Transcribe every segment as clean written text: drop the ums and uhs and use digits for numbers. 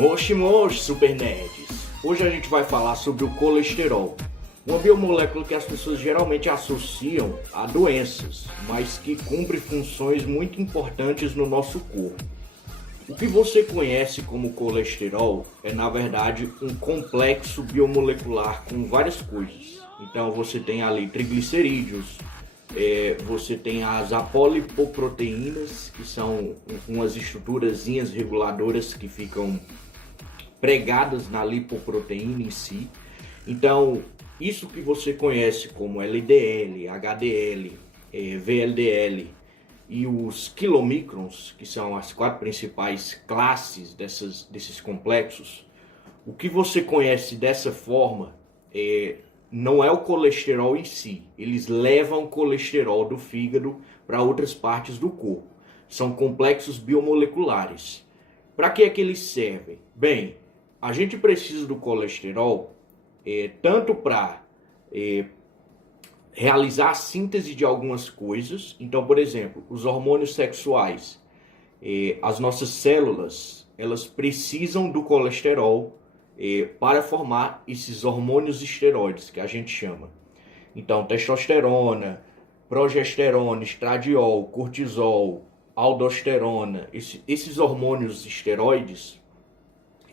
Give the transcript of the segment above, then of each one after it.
Moshi Moshi, Super Nerds! Hoje a gente vai falar sobre o colesterol, uma biomolécula que as pessoas geralmente associam a doenças, mas que cumpre funções muito importantes no nosso corpo. O que você conhece como colesterol é, na verdade, um complexo biomolecular com várias coisas. Então você tem ali triglicerídeos, você tem as apolipoproteínas, que são umas estruturazinhas reguladoras que ficam pregadas na lipoproteína em si. Então, isso que você conhece como LDL, HDL, VLDL e os quilomicrons, que são as 4 principais classes desses complexos, o que você conhece dessa forma não é o colesterol em si. Eles levam colesterol do fígado para outras partes do corpo. São complexos biomoleculares. Para que é que eles servem? Bem, a gente precisa do colesterol tanto para realizar a síntese de algumas coisas. Então, por exemplo, os hormônios sexuais. As nossas células, elas precisam do colesterol para formar esses hormônios esteroides, que a gente chama. Então, testosterona, progesterona, estradiol, cortisol, aldosterona, esses hormônios esteroides,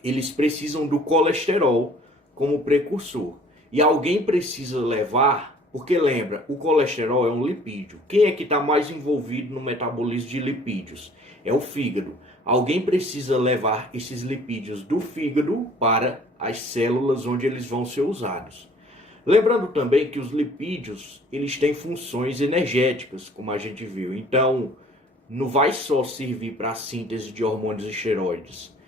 eles precisam do colesterol como precursor. E alguém precisa levar, porque lembra, o colesterol é um lipídio. Quem é que está mais envolvido no metabolismo de lipídios? É o fígado. Alguém precisa levar esses lipídios do fígado para as células onde eles vão ser usados. Lembrando também que os lipídios, eles têm funções energéticas, como a gente viu. Então, não vai só servir para a síntese de hormônios esteroides.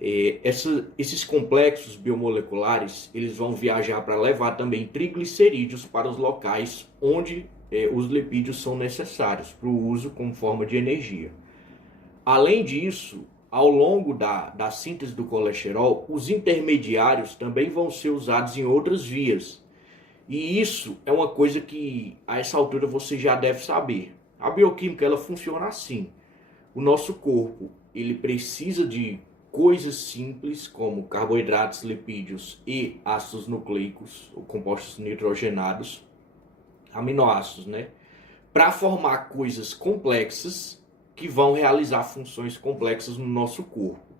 Esses complexos biomoleculares, eles vão viajar para levar também triglicerídeos para os locais onde os lipídios são necessários para o uso como forma de energia. Além disso, ao longo da síntese do colesterol, os intermediários também vão ser usados em outras vias. E isso é uma coisa que, a essa altura, você já deve saber. A bioquímica, ela funciona assim. O nosso corpo, ele precisa de coisas simples, como carboidratos, lipídios e ácidos nucleicos, ou compostos nitrogenados, aminoácidos, né? Para formar coisas complexas, que vão realizar funções complexas no nosso corpo.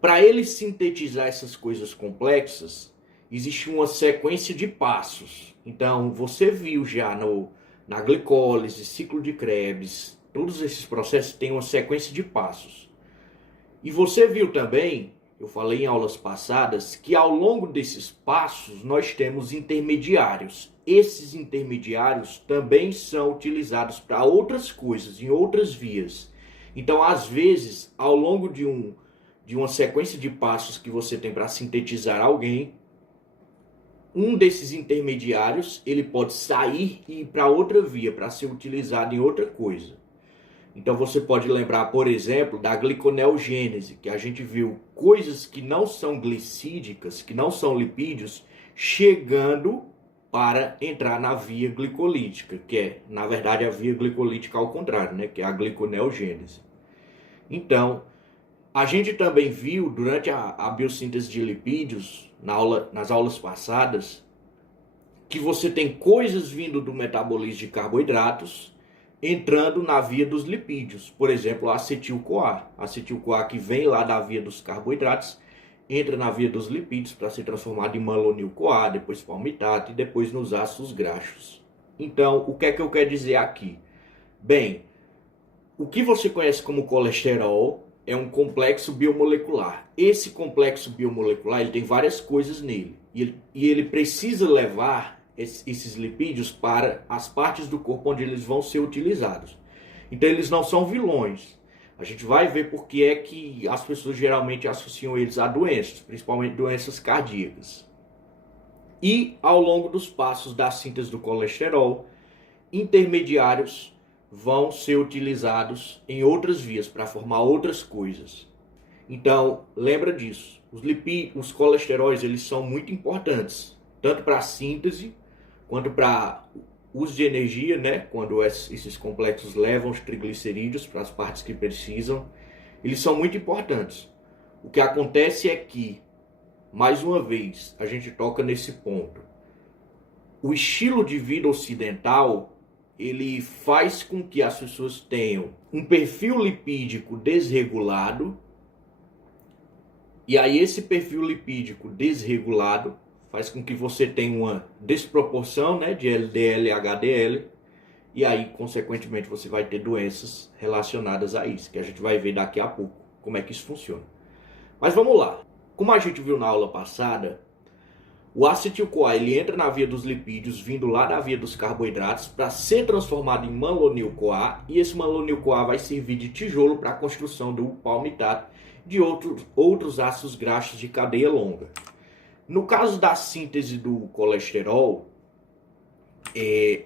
Para ele sintetizar essas coisas complexas, existe uma sequência de passos. Então, você viu já na glicólise, ciclo de Krebs, todos esses processos têm uma sequência de passos. E você viu também, eu falei em aulas passadas, que ao longo desses passos nós temos intermediários. Esses intermediários também são utilizados para outras coisas, em outras vias. Então, às vezes, ao longo de uma sequência de passos que você tem para sintetizar alguém, um desses intermediários ele pode sair e ir para outra via, para ser utilizado em outra coisa. Então, você pode lembrar, por exemplo, da gliconeogênese, que a gente viu coisas que não são glicídicas, que não são lipídios, chegando para entrar na via glicolítica, que é, na verdade, a via glicolítica ao contrário, né? Que é a gliconeogênese. Então, a gente também viu, durante a biossíntese de lipídios, nas aulas passadas, que você tem coisas vindo do metabolismo de carboidratos, entrando na via dos lipídios. Por exemplo, a acetil-CoA. A acetil-CoA que vem lá da via dos carboidratos, entra na via dos lipídios para ser transformado em malonil-CoA, depois palmitato e depois nos ácidos graxos. Então, o que é que eu quero dizer aqui? Bem, o que você conhece como colesterol é um complexo biomolecular. Esse complexo biomolecular ele tem várias coisas nele. E ele precisa levar esses lipídios para as partes do corpo onde eles vão ser utilizados. Então, eles não são vilões. A gente vai ver por que é que as pessoas geralmente associam eles a doenças, principalmente doenças cardíacas. E ao longo dos passos da síntese do colesterol, intermediários vão ser utilizados em outras vias para formar outras coisas. Então, lembra disso. Os colesteróis eles são muito importantes, tanto para a síntese quanto para uso de energia, né? Quando esses complexos levam os triglicerídeos para as partes que precisam, eles são muito importantes. O que acontece é que, mais uma vez, a gente toca nesse ponto. O estilo de vida ocidental, ele faz com que as pessoas tenham um perfil lipídico desregulado. E aí esse perfil lipídico desregulado faz com que você tenha uma desproporção, né, de LDL e HDL. E aí, consequentemente, você vai ter doenças relacionadas a isso, que a gente vai ver daqui a pouco como é que isso funciona. Mas vamos lá. Como a gente viu na aula passada, o acetil-CoA ele entra na via dos lipídios, vindo lá da via dos carboidratos, para ser transformado em malonil-CoA, e esse malonil-CoA vai servir de tijolo para a construção do palmitato de outros ácidos graxos de cadeia longa. No caso da síntese do colesterol,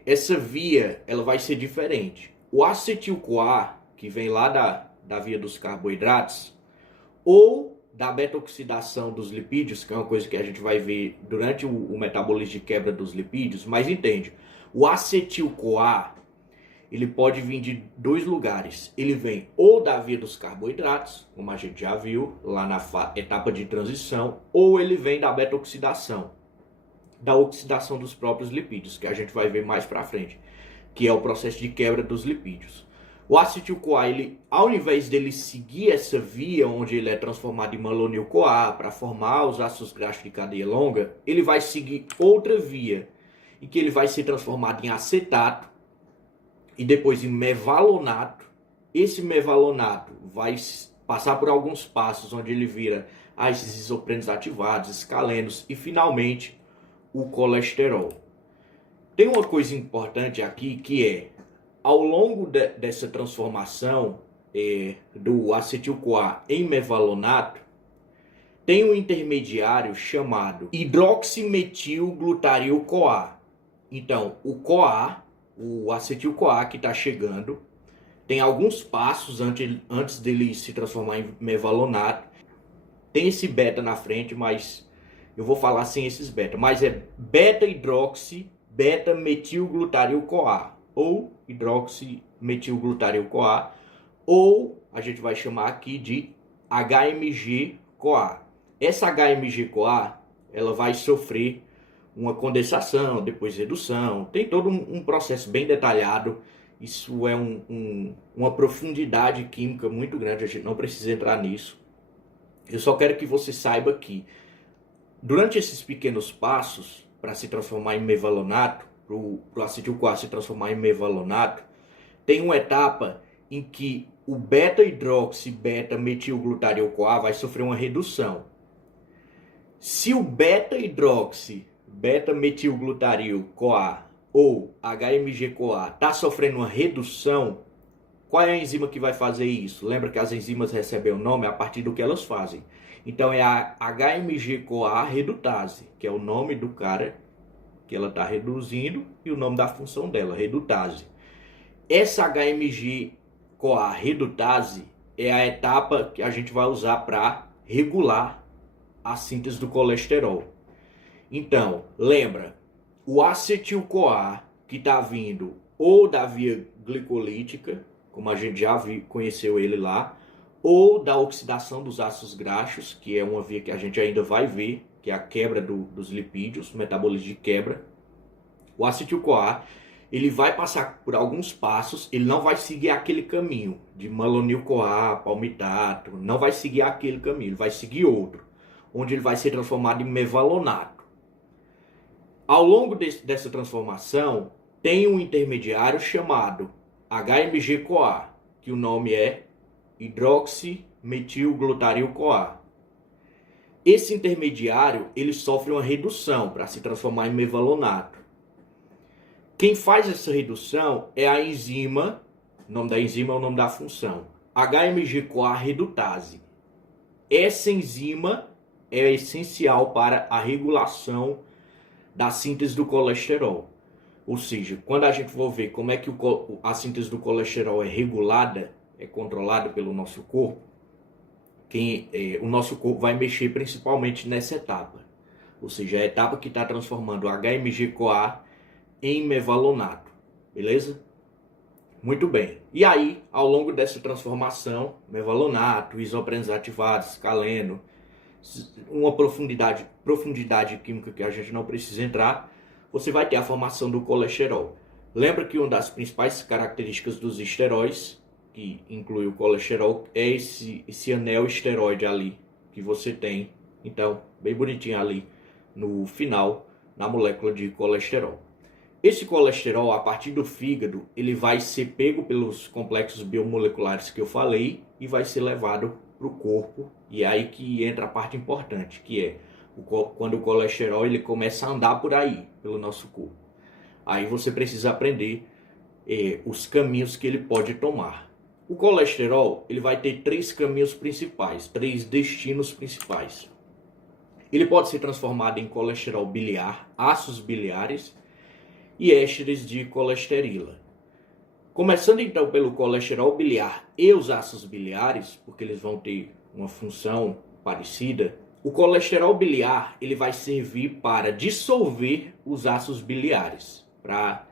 essa via ela vai ser diferente. O acetil-CoA, que vem lá da via dos carboidratos, ou da beta-oxidação dos lipídios, que é uma coisa que a gente vai ver durante o metabolismo de quebra dos lipídios, mas entende, o acetil-CoA, ele pode vir de dois lugares. Ele vem ou da via dos carboidratos, como a gente já viu lá na etapa de transição, ou ele vem da beta-oxidação, da oxidação dos próprios lipídios, que a gente vai ver mais para frente, que é o processo de quebra dos lipídios. O acetil-CoA, ele, ao invés dele seguir essa via onde ele é transformado em malonil-CoA para formar os ácidos graxos de cadeia longa, ele vai seguir outra via, em que ele vai ser transformado em acetato e depois em mevalonato. Esse mevalonato vai passar por alguns passos onde ele vira esses isoprenos ativados, escalenos e finalmente o colesterol. Tem uma coisa importante aqui que é, ao longo dessa transformação do acetil-CoA em mevalonato, tem um intermediário chamado hidroximetilglutaril-CoA. Então, o acetil-CoA que está chegando, tem alguns passos antes dele se transformar em mevalonato. Tem esse beta na frente, mas eu vou falar sem esses beta. Mas é beta-hidroxi, beta-metilglutaril-CoA, ou hidroximetilglutaril-CoA, ou a gente vai chamar aqui de HMG-CoA. Essa HMG-CoA, ela vai sofrer uma condensação, depois redução, tem todo um processo bem detalhado. Isso é uma profundidade química muito grande, a gente não precisa entrar nisso. Eu só quero que você saiba que, durante esses pequenos passos, para se transformar em mevalonato, para o acetil-CoA se transformar em mevalonato, tem uma etapa em que o beta-hidroxi, beta-metilglutaril-CoA vai sofrer uma redução. Se o beta-hidroxi, beta-metilglutaril-CoA ou HMG-CoA está sofrendo uma redução, qual é a enzima que vai fazer isso? Lembra que as enzimas recebem o nome a partir do que elas fazem. Então é a HMG-CoA redutase, que é o nome do cara que ela está reduzindo e o nome da função dela, redutase. Essa HMG-CoA redutase é a etapa que a gente vai usar para regular a síntese do colesterol. Então, lembra, o acetil-CoA que está vindo ou da via glicolítica, como a gente já conheceu ele lá, ou da oxidação dos ácidos graxos, que é uma via que a gente ainda vai ver, que é a quebra dos lipídios, o metabolismo de quebra. O acetil-CoA, ele vai passar por alguns passos, ele não vai seguir aquele caminho de malonil-CoA, palmitato, não vai seguir aquele caminho, ele vai seguir outro, onde ele vai ser transformado em mevalonato. Ao longo dessa transformação, tem um intermediário chamado HMG-CoA, que o nome é hidroximetilglutaril-CoA. Esse intermediário, ele sofre uma redução para se transformar em mevalonato. Quem faz essa redução é a enzima, o nome da enzima é o nome da função, HMG-CoA redutase. Essa enzima é essencial para a regulação da síntese do colesterol. Ou seja, quando a gente for ver como é que a síntese do colesterol é regulada, é controlada pelo nosso corpo, o nosso corpo vai mexer principalmente nessa etapa. Ou seja, a etapa que está transformando o HMG-CoA em mevalonato. Beleza? Muito bem. E aí, ao longo dessa transformação, mevalonato, isoprenos ativados, escaleno, uma profundidade química que a gente não precisa entrar, você vai ter a formação do colesterol. Lembra que uma das principais características dos esteróides, que inclui o colesterol, é esse anel esteroide ali que você tem, então, bem bonitinho ali no final, na molécula de colesterol. Esse colesterol, a partir do fígado, ele vai ser pego pelos complexos biomoleculares que eu falei e vai ser levado para o corpo. E é aí que entra a parte importante, que é quando o colesterol ele começa a andar por aí, pelo nosso corpo. Aí você precisa aprender os caminhos que ele pode tomar. O colesterol ele vai ter 3 caminhos principais, 3 destinos principais. Ele pode ser transformado em colesterol biliar, ácidos biliares e ésteres de colesterila. Começando então pelo colesterol biliar e os ácidos biliares, porque eles vão ter uma função parecida, o colesterol biliar ele vai servir para dissolver os ácidos biliares, para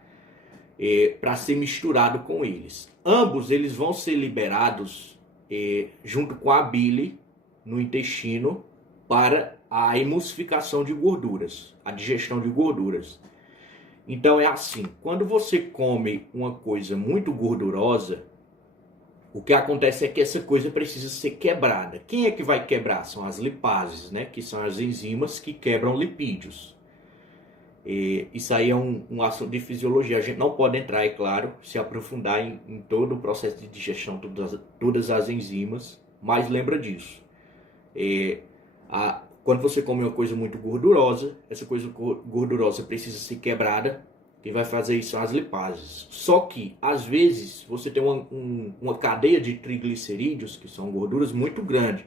ser misturado com eles. Ambos eles vão ser liberados junto com a bile no intestino para a emulsificação de gorduras, a digestão de gorduras. Então é assim, quando você come uma coisa muito gordurosa, o que acontece é que essa coisa precisa ser quebrada. Quem é que vai quebrar? São as lipases, né? Que são as enzimas que quebram lipídios. Isso aí é um assunto de fisiologia. A gente não pode entrar, é claro, se aprofundar em todo o processo de digestão, todas as enzimas, mas lembra disso. Quando você come uma coisa muito gordurosa, essa coisa gordurosa precisa ser quebrada. Quem vai fazer isso são as lipases. Só que, às vezes, você tem uma cadeia de triglicerídeos, que são gorduras muito grande.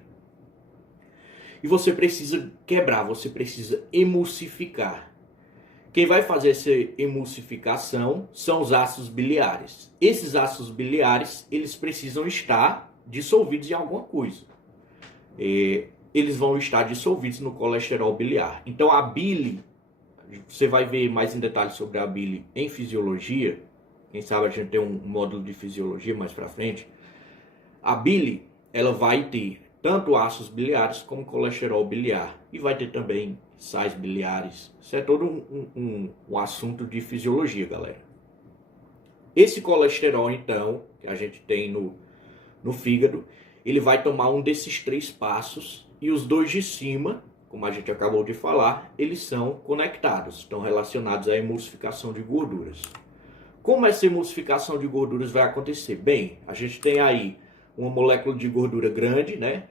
E você precisa quebrar, você precisa emulsificar. Quem vai fazer essa emulsificação são os ácidos biliares. Esses ácidos biliares, eles precisam estar dissolvidos em alguma coisa. Eles vão estar dissolvidos no colesterol biliar. Então a bile, você vai ver mais em detalhes sobre a bile em fisiologia, quem sabe a gente tem um módulo de fisiologia mais pra frente. A bile, ela vai ter tanto ácidos biliares como colesterol biliar. E vai ter também sais biliares. Isso é todo um assunto de fisiologia, galera. Esse colesterol, então, que a gente tem no fígado, ele vai tomar um desses 3 passos. E os 2 de cima, como a gente acabou de falar, eles são conectados, estão relacionados à emulsificação de gorduras. Como essa emulsificação de gorduras vai acontecer? Bem, a gente tem aí uma molécula de gordura grande, né?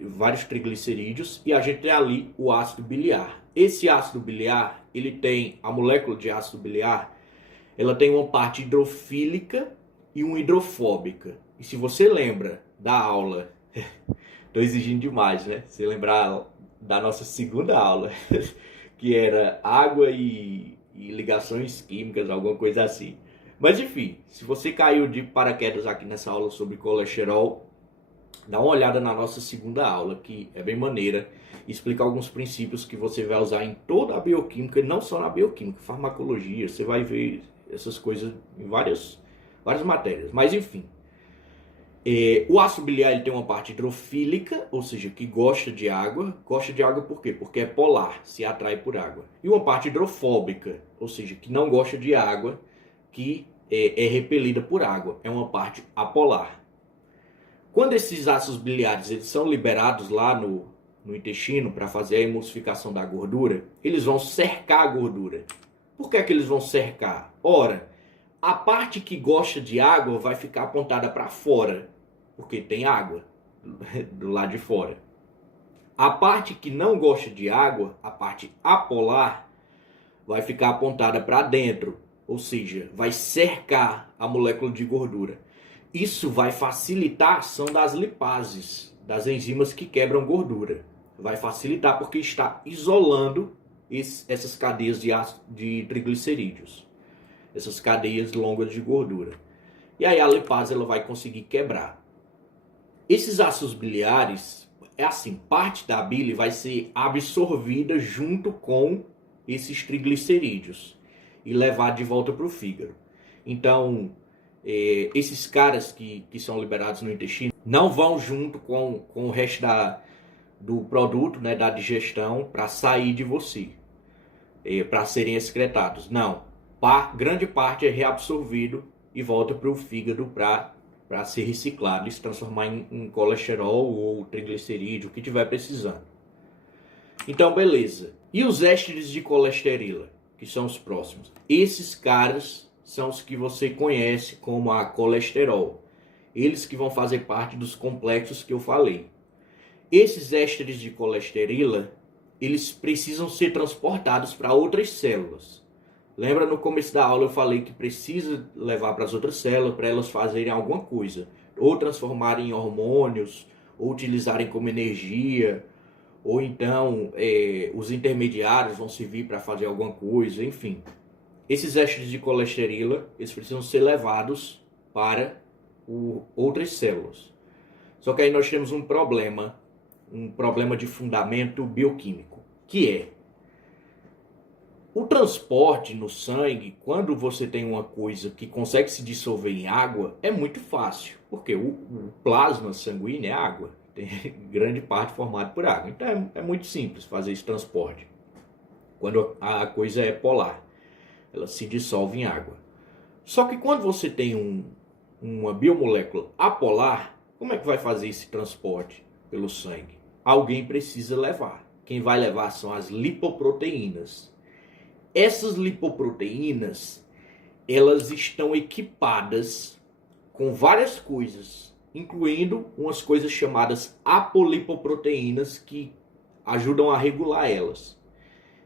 Vários triglicerídeos, e a gente tem ali o ácido biliar. Esse ácido biliar, ele tem, a molécula de ácido biliar, ela tem uma parte hidrofílica e uma hidrofóbica. E se você lembra da aula... Estou exigindo demais, né? Se lembrar da nossa segunda aula, que era água e ligações químicas, alguma coisa assim. Mas enfim, se você caiu de paraquedas aqui nessa aula sobre colesterol, dá uma olhada na nossa segunda aula, que é bem maneira, e explica alguns princípios que você vai usar em toda a bioquímica, não só na bioquímica, farmacologia, você vai ver essas coisas em várias matérias. Mas enfim. O ácido biliar ele tem uma parte hidrofílica, ou seja, que gosta de água. Gosta de água por quê? Porque é polar, se atrai por água. E uma parte hidrofóbica, ou seja, que não gosta de água, que é repelida por água. É uma parte apolar. Quando esses ácidos biliares eles são liberados lá no intestino para fazer a emulsificação da gordura, eles vão cercar a gordura. Por que é que eles vão cercar? Ora, a parte que gosta de água vai ficar apontada para fora, porque tem água do lado de fora. A parte que não gosta de água, a parte apolar, vai ficar apontada para dentro, ou seja, vai cercar a molécula de gordura. Isso vai facilitar a ação das lipases, das enzimas que quebram gordura. Vai facilitar porque está isolando essas cadeias de triglicerídeos, essas cadeias longas de gordura. E aí a lipase ela vai conseguir quebrar. Esses ácidos biliares, é assim, parte da bile vai ser absorvida junto com esses triglicerídeos e levar de volta para o fígado. Então, esses caras que são liberados no intestino não vão junto com o resto do produto, né, da digestão, para sair de você, para serem excretados. Não. Grande parte é reabsorvido e volta para o fígado para ser reciclado e se transformar em colesterol ou triglicerídeo, o que tiver precisando. Então, beleza. E os ésteres de colesterila, que são os próximos? Esses caras são os que você conhece como a colesterol. Eles que vão fazer parte dos complexos que eu falei. Esses ésteres de colesterila, eles precisam ser transportados para outras células. Lembra no começo da aula eu falei que precisa levar para as outras células para elas fazerem alguma coisa. Ou transformarem em hormônios, ou utilizarem como energia, ou então os intermediários vão servir para fazer alguma coisa, enfim. Esses ésteres de colesterila, eles precisam ser levados para outras células. Só que aí nós temos um problema de fundamento bioquímico, que é o transporte no sangue. Quando você tem uma coisa que consegue se dissolver em água, é muito fácil, porque o plasma sanguíneo é água, tem grande parte formado por água. Então é muito simples fazer esse transporte. Quando a coisa é polar, ela se dissolve em água. Só que quando você tem uma biomolécula apolar, como é que vai fazer esse transporte pelo sangue? Alguém precisa levar. Quem vai levar são as lipoproteínas. Essas lipoproteínas, elas estão equipadas com várias coisas, incluindo umas coisas chamadas apolipoproteínas que ajudam a regular elas.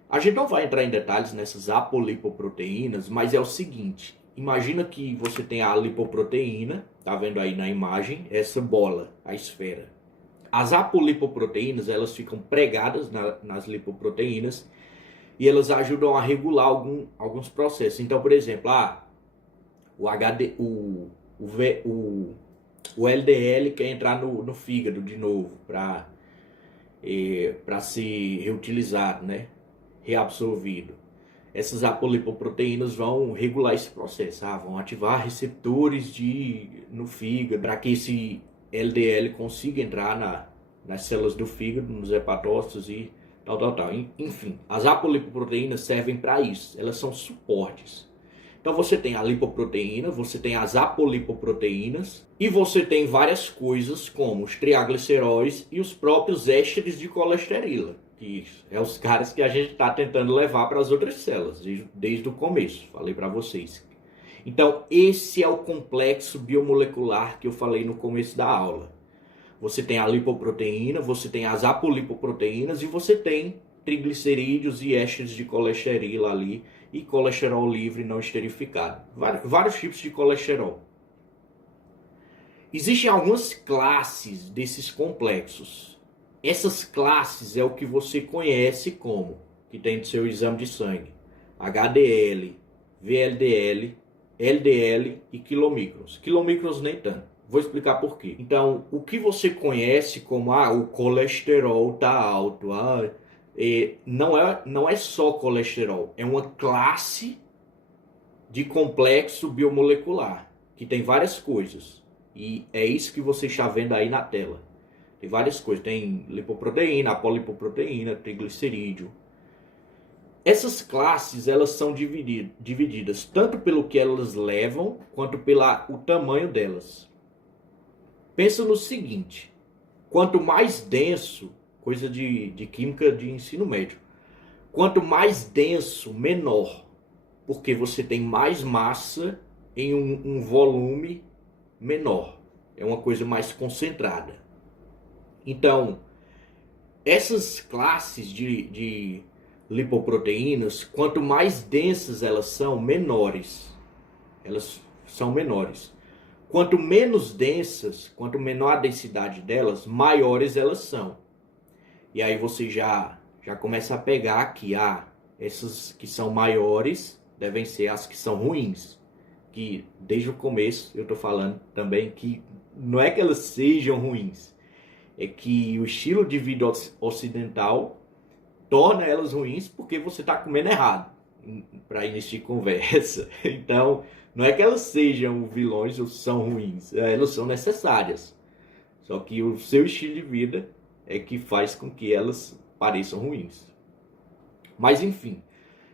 A gente não vai entrar em detalhes nessas apolipoproteínas, mas é o seguinte: imagina que você tem a lipoproteína, tá vendo aí na imagem, essa bola, a esfera. As apolipoproteínas, elas ficam pregadas nas lipoproteínas e elas ajudam a regular alguns processos. Então, por exemplo, o LDL quer entrar no fígado de novo para ser reutilizado, né? Reabsorvido. Essas apolipoproteínas vão regular esse processo, vão ativar receptores no fígado para que esse LDL consiga entrar nas células do fígado, nos hepatócitos e tal. Enfim, as apolipoproteínas servem para isso, elas são suportes. Então você tem a lipoproteína, você tem as apolipoproteínas e você tem várias coisas como os trigliceróis e os próprios ésteres de colesterila, que é os caras que a gente está tentando levar para as outras células desde o começo, falei para vocês. Então esse é o complexo biomolecular que eu falei no começo da aula. Você tem a lipoproteína, você tem as apolipoproteínas e você tem triglicerídeos e ésteres de colesterila ali e colesterol livre não esterificado. Vários tipos de colesterol. Existem algumas classes desses complexos. Essas classes é o que você conhece como, que tem no seu exame de sangue: HDL, VLDL, LDL e quilomicrons. Quilomicrons nem tanto. Vou explicar por quê. Então, o que você conhece como o colesterol tá alto, não é só colesterol, é uma classe de complexo biomolecular que tem várias coisas. E é isso que você está vendo aí na tela. Tem várias coisas, tem lipoproteína, apolipoproteína, triglicerídeo. Essas classes, elas são divididas tanto pelo que elas levam, quanto pelo tamanho delas. Pensa no seguinte: quanto mais denso, coisa de química de ensino médio, quanto mais denso, menor, porque você tem mais massa em um volume menor, é uma coisa mais concentrada. Então, essas classes de lipoproteínas, quanto mais densas elas são, menores. Elas são menores. Quanto menos densas, quanto menor a densidade delas, maiores elas são. E aí você já começa a pegar que essas que são maiores devem ser as que são ruins. Que desde o começo eu estou falando também que não é que elas sejam ruins, é que o estilo de vida ocidental torna elas ruins porque você está comendo errado. para início de conversa. Então, não é que elas sejam vilões ou são ruins, elas são necessárias. Só que o seu estilo de vida é que faz com que elas pareçam ruins. Mas enfim,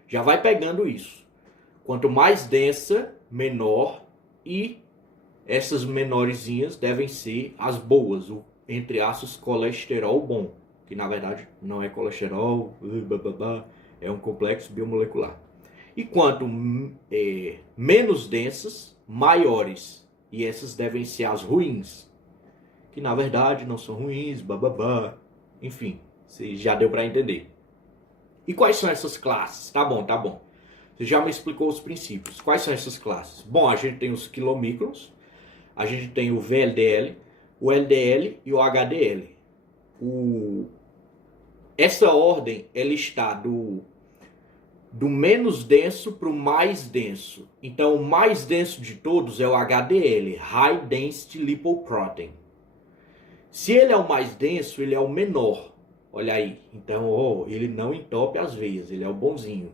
já vai pegando isso. Quanto mais densa, menor, e essas menorzinhas devem ser as boas, o, entre aspas, colesterol bom, que na verdade não é colesterol, é um complexo biomolecular. E quanto menos densas, maiores, e essas devem ser as ruins, que na verdade não são ruins, enfim, você já deu para entender. E quais são essas classes? Tá bom. Você já me explicou os princípios. Quais são essas classes? Bom, a gente tem os quilomicrons, a gente tem o VLDL, o LDL e o HDL. Essa ordem, ela está do menos denso para o mais denso. Então, o mais denso de todos é o HDL, High Density Lipoprotein. Se ele é o mais denso, ele é o menor. Olha aí. Então, ele não entope as veias, ele é o bonzinho.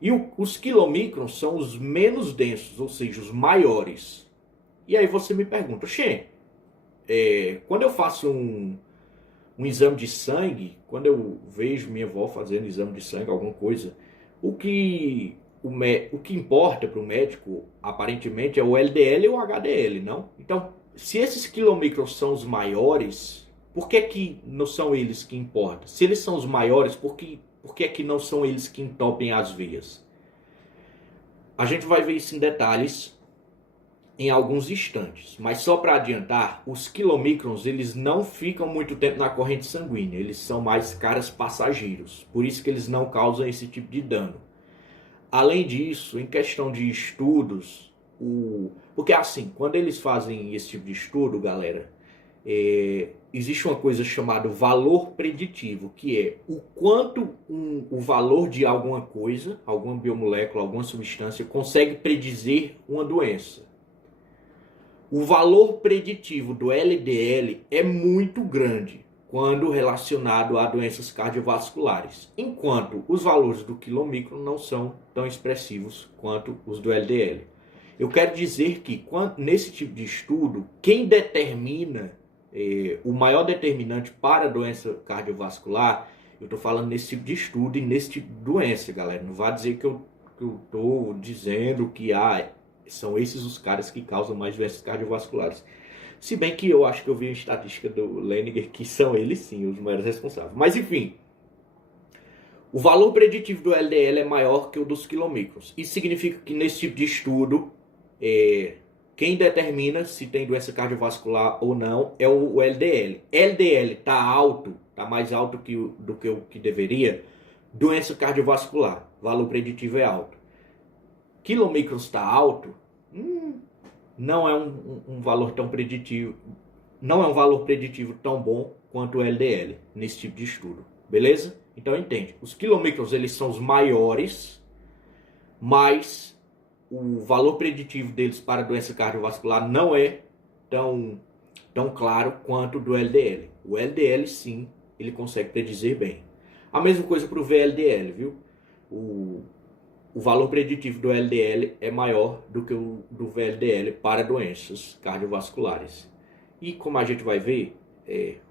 E os quilomicrons são os menos densos, ou seja, os maiores. E aí você me pergunta, quando eu faço um exame de sangue, quando eu vejo minha avó fazendo exame de sangue, alguma coisa, o que importa para o médico, aparentemente, é o LDL ou o HDL, não? Então, se esses quilomicrons são os maiores, por que não são eles que importam? Se eles são os maiores, por que não são eles que entopem as veias? A gente vai ver isso em detalhes em alguns instantes, mas só para adiantar, os quilomicrons eles não ficam muito tempo na corrente sanguínea, eles são mais caras passageiros, por isso que eles não causam esse tipo de dano. Além disso, em questão de estudos, porque assim, quando eles fazem esse tipo de estudo, galera, existe uma coisa chamada valor preditivo, que é o quanto o valor de alguma coisa, alguma biomolécula, alguma substância, consegue predizer uma doença. O valor preditivo do LDL é muito grande quando relacionado a doenças cardiovasculares, enquanto os valores do quilomicron não são tão expressivos quanto os do LDL. Eu quero dizer que nesse tipo de estudo, quem determina o maior determinante para a doença cardiovascular, eu estou falando nesse tipo de estudo e nesse tipo de doença, galera. Não vai dizer que eu estou dizendo que são esses os caras que causam mais doenças cardiovasculares. Se bem que eu acho que eu vi a estatística do Leninger que são eles sim os maiores responsáveis. Mas enfim, o valor preditivo do LDL é maior que o dos quilomicrons. Isso significa que nesse tipo de estudo, quem determina se tem doença cardiovascular ou não é o LDL. LDL está alto, está mais alto do que o que deveria, doença cardiovascular, valor preditivo é alto. Quilomicrons está alto, não é um valor tão preditivo, não é um valor preditivo tão bom quanto o LDL nesse tipo de estudo, beleza? Então entende, os quilomicrons eles são os maiores, mas o valor preditivo deles para a doença cardiovascular não é tão claro quanto o do LDL. O LDL sim, ele consegue predizer bem. A mesma coisa para o VLDL, viu? O valor preditivo do LDL é maior do que o do VLDL para doenças cardiovasculares. E como a gente vai ver,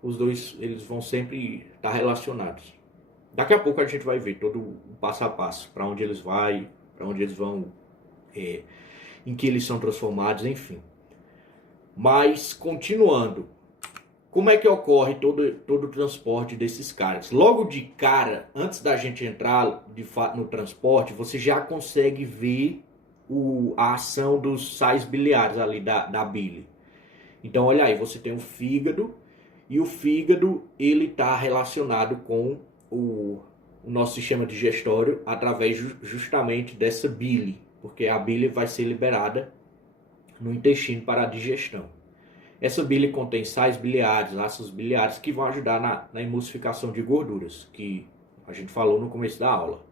os dois eles vão sempre estar relacionados. Daqui a pouco a gente vai ver todo o passo a passo, para onde eles vão, para onde eles vão, em que eles são transformados, enfim. Mas, continuando, como é que ocorre todo o transporte desses caras? Logo de cara, antes da gente entrar de fato no transporte, você já consegue ver a ação dos sais biliares ali da bile. Então, olha aí, você tem o fígado, e o fígado ele está relacionado com o nosso sistema digestório através justamente dessa bile, porque a bile vai ser liberada no intestino para a digestão. Essa bile contém sais biliares, ácidos biliares, que vão ajudar na emulsificação de gorduras, que a gente falou no começo da aula.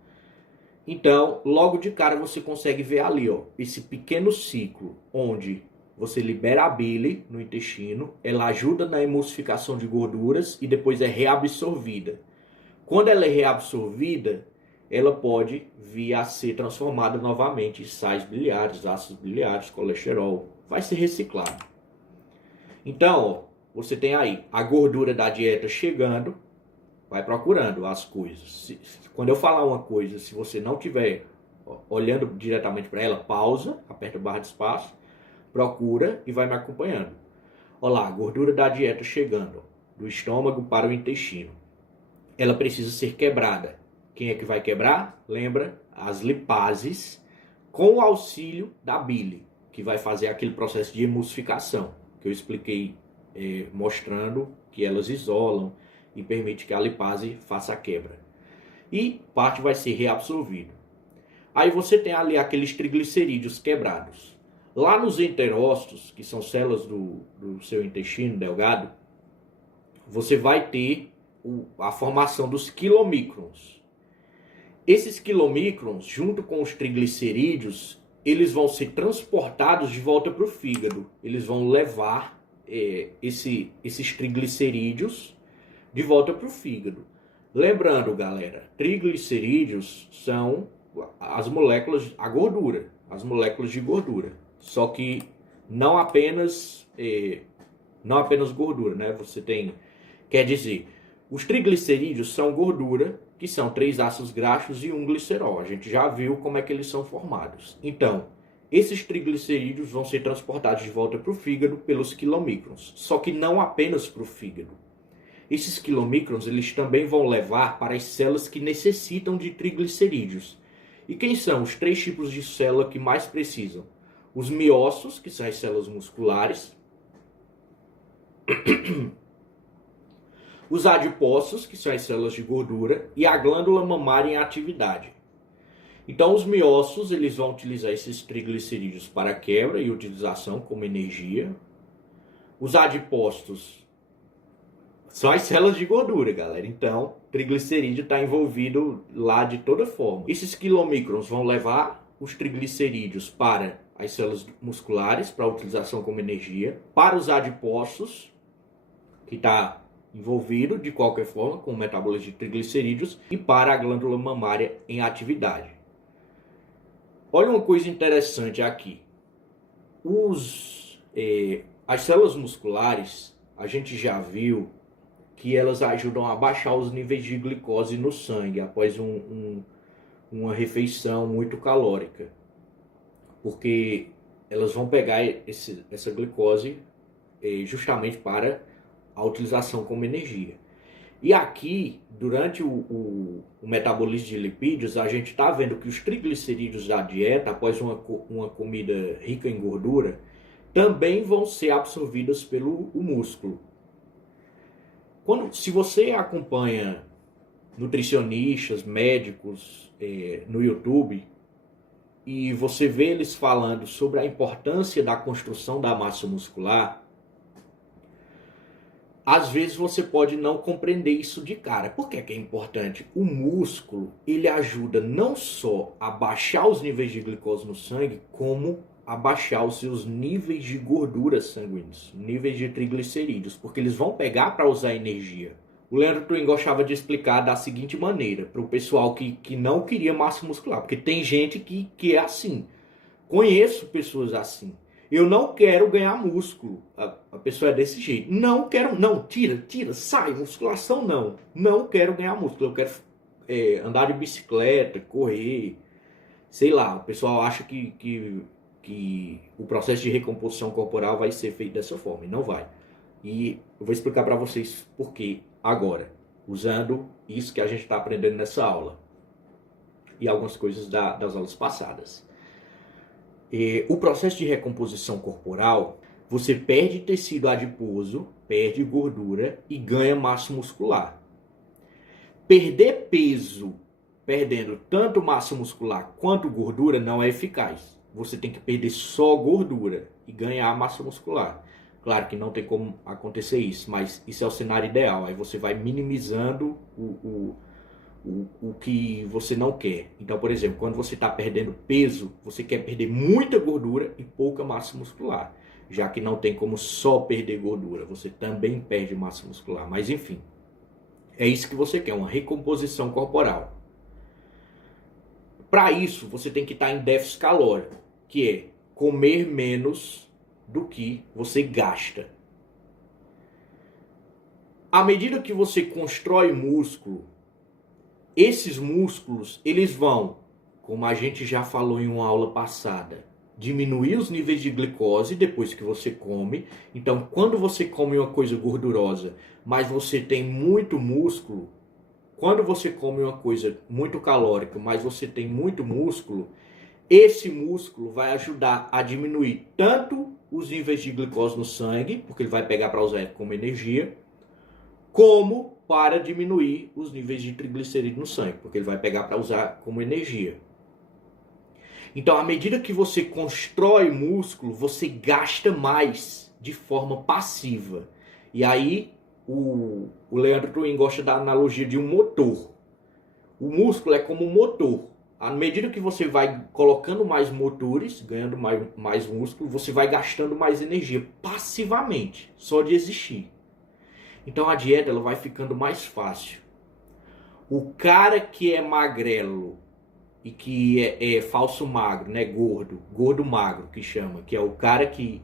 Então, logo de cara você consegue ver ali, esse pequeno ciclo, onde você libera a bile no intestino, ela ajuda na emulsificação de gorduras e depois é reabsorvida. Quando ela é reabsorvida, ela pode vir a ser transformada novamente em sais biliares, ácidos biliares, colesterol, vai ser reciclado. Então, ó, você tem aí a gordura da dieta chegando, vai procurando as coisas. Quando eu falar uma coisa, se você não estiver olhando diretamente para ela, pausa, aperta a barra de espaço, procura e vai me acompanhando. Olha lá, a gordura da dieta chegando, do estômago para o intestino. Ela precisa ser quebrada. Quem é que vai quebrar? Lembra? As lipases, com o auxílio da bile, que vai fazer aquele processo de emulsificação, que eu expliquei mostrando que elas isolam e permite que a lipase faça a quebra. E parte vai ser reabsorvido. Aí você tem ali aqueles triglicerídeos quebrados. Lá nos enterócitos, que são células do seu intestino delgado, você vai ter a formação dos quilomicrons. Esses quilomicrons, junto com os triglicerídeos, eles vão ser transportados de volta para o fígado. Eles vão levar esses triglicerídeos de volta para o fígado. Lembrando, galera, triglicerídeos são as moléculas, a gordura, as moléculas de gordura. Só que não apenas gordura, né? Você tem, quer dizer, os triglicerídeos são gordura, que são 3 ácidos graxos e 1 glicerol. A gente já viu como é que eles são formados. Então, esses triglicerídeos vão ser transportados de volta para o fígado pelos quilomicrons. Só que não apenas para o fígado. Esses quilomicrons, eles também vão levar para as células que necessitam de triglicerídeos. E quem são os 3 tipos de célula que mais precisam? Os miócitos, que são as células musculares. Os adipócitos, que são as células de gordura. E a glândula mamária em atividade. Então, os miócitos, eles vão utilizar esses triglicerídeos para quebra e utilização como energia. Os adipócitos são as células de gordura, galera. Então, triglicerídeo está envolvido lá de toda forma. Esses quilomicrons vão levar os triglicerídeos para as células musculares, para utilização como energia. Para os adipócitos, que está envolvido de qualquer forma com o metabolismo de triglicerídeos. E para a glândula mamária em atividade. Olha uma coisa interessante aqui. As células musculares, a gente já viu que elas ajudam a baixar os níveis de glicose no sangue após uma refeição muito calórica. Porque elas vão pegar essa glicose justamente para a utilização como energia. E aqui, durante o metabolismo de lipídios, a gente está vendo que os triglicerídeos da dieta, após uma comida rica em gordura, também vão ser absorvidos pelo músculo. Se você acompanha nutricionistas, médicos no YouTube, e você vê eles falando sobre a importância da construção da massa muscular, às vezes você pode não compreender isso de cara. Por que é importante? O músculo, ele ajuda não só a baixar os níveis de glicose no sangue, como a baixar os seus níveis de gordura sanguíneos, níveis de triglicerídeos, porque eles vão pegar para usar energia. O Leandro Twin gostava de explicar da seguinte maneira, para o pessoal que não queria massa muscular, porque tem gente que é assim. Conheço pessoas assim. Eu não quero ganhar músculo. A pessoa é desse jeito. Não quero, não, tira, sai, musculação não. Não quero ganhar músculo. Eu quero andar de bicicleta, correr, sei lá. O pessoal acha que o processo de recomposição corporal vai ser feito dessa forma. E não vai. E eu vou explicar para vocês por quê agora. Usando isso que a gente está aprendendo nessa aula. E algumas coisas das aulas passadas. O processo de recomposição corporal, você perde tecido adiposo, perde gordura e ganha massa muscular. Perder peso, perdendo tanto massa muscular quanto gordura, não é eficaz. Você tem que perder só gordura e ganhar massa muscular. Claro que não tem como acontecer isso, mas isso é o cenário ideal. Aí você vai minimizando o que você não quer. Então, por exemplo, quando você está perdendo peso, você quer perder muita gordura e pouca massa muscular. Já que não tem como só perder gordura, você também perde massa muscular. Mas enfim, é isso que você quer, uma recomposição corporal. para isso, você tem que estar em déficit calórico, que é comer menos do que você gasta. À medida que você constrói músculo, esses músculos, eles vão, como a gente já falou em uma aula passada, diminuir os níveis de glicose depois que você come. Então, quando você come uma coisa gordurosa, mas você tem muito músculo, quando você come uma coisa muito calórica, mas você tem muito músculo, esse músculo vai ajudar a diminuir tanto os níveis de glicose no sangue, porque ele vai pegar para usar como energia, como para diminuir os níveis de triglicerídeos no sangue, porque ele vai pegar para usar como energia. Então, à medida que você constrói músculo, você gasta mais de forma passiva. E aí, o Leandro Twin gosta da analogia de um motor. O músculo é como um motor. À medida que você vai colocando mais motores, ganhando mais músculo, você vai gastando mais energia passivamente, só de existir. Então a dieta ela vai ficando mais fácil. O cara que é magrelo e que é falso magro, né, gordo magro que chama, que é o cara que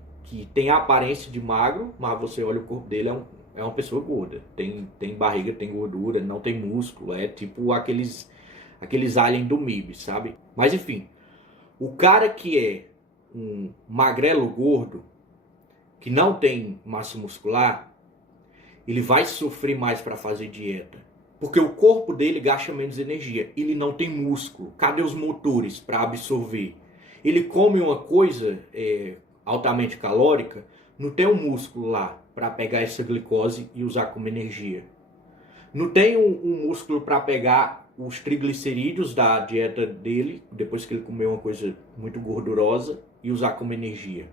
tem a aparência de magro, mas você olha o corpo dele, é uma pessoa gorda. Tem barriga, tem gordura, não tem músculo, é tipo aqueles aliens do MIB, sabe? Mas enfim, o cara que é um magrelo gordo, que não tem massa muscular, ele vai sofrer mais para fazer dieta. Porque o corpo dele gasta menos energia. Ele não tem músculo. Cadê os motores para absorver? Ele come uma coisa altamente calórica, não tem um músculo lá para pegar essa glicose e usar como energia. Não tem um músculo para pegar os triglicerídeos da dieta dele, depois que ele comeu uma coisa muito gordurosa, e usar como energia.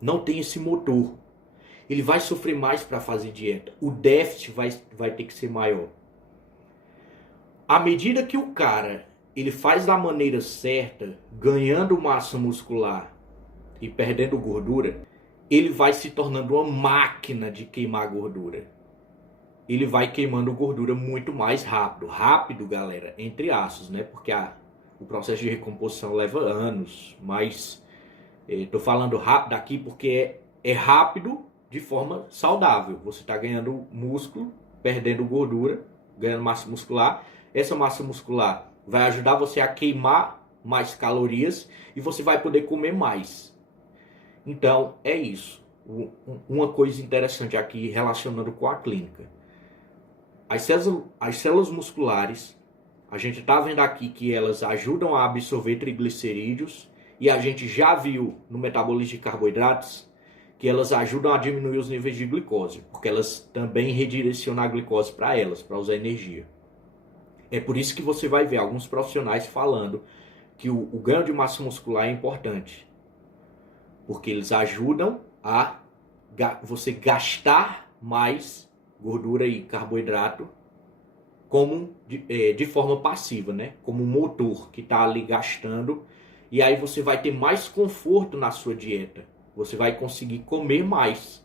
Não tem esse motor. Ele vai sofrer mais para fazer dieta. O déficit vai ter que ser maior. À medida que o cara ele faz da maneira certa, ganhando massa muscular e perdendo gordura, ele vai se tornando uma máquina de queimar gordura. Ele vai queimando gordura muito mais rápido. Rápido, galera, entre aspas, né? Porque o processo de recomposição leva anos. Mas estou falando rápido aqui porque é rápido de forma saudável. Você está ganhando músculo, perdendo gordura, ganhando massa muscular. Essa massa muscular vai ajudar você a queimar mais calorias e você vai poder comer mais. Então, é isso. Uma coisa interessante aqui relacionando com a clínica. As células musculares, a gente está vendo aqui que elas ajudam a absorver triglicerídeos e a gente já viu no metabolismo de carboidratos que elas ajudam a diminuir os níveis de glicose, porque elas também redirecionam a glicose para elas, para usar energia. É por isso que você vai ver alguns profissionais falando que o ganho de massa muscular é importante, porque eles ajudam a você gastar mais gordura e carboidrato como de forma passiva, né? Como um motor que está ali gastando, e aí você vai ter mais conforto na sua dieta. Você vai conseguir comer mais.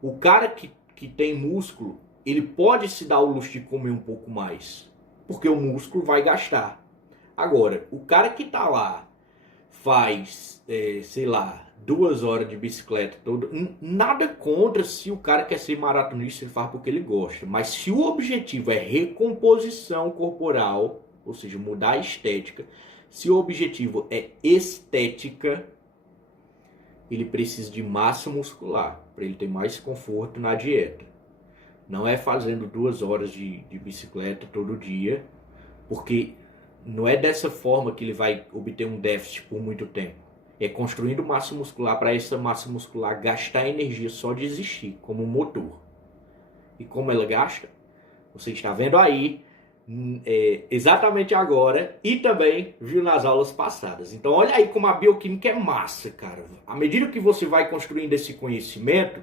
O cara que tem músculo, ele pode se dar o luxo de comer um pouco mais, porque o músculo vai gastar. Agora, o cara que está lá, faz, sei lá, 2 horas de bicicleta, nada contra se o cara quer ser maratonista, ele faz porque ele gosta. Mas se o objetivo é recomposição corporal, ou seja, mudar a estética, se o objetivo é estética, ele precisa de massa muscular, para ele ter mais conforto na dieta. Não é fazendo 2 horas de bicicleta todo dia, porque não é dessa forma que ele vai obter um déficit por muito tempo. É construindo massa muscular para essa massa muscular gastar energia só de existir, como um motor. E como ela gasta? Você está vendo aí, exatamente agora, e também viu nas aulas passadas. Então olha aí como a bioquímica é massa, cara. À medida que você vai construindo esse conhecimento,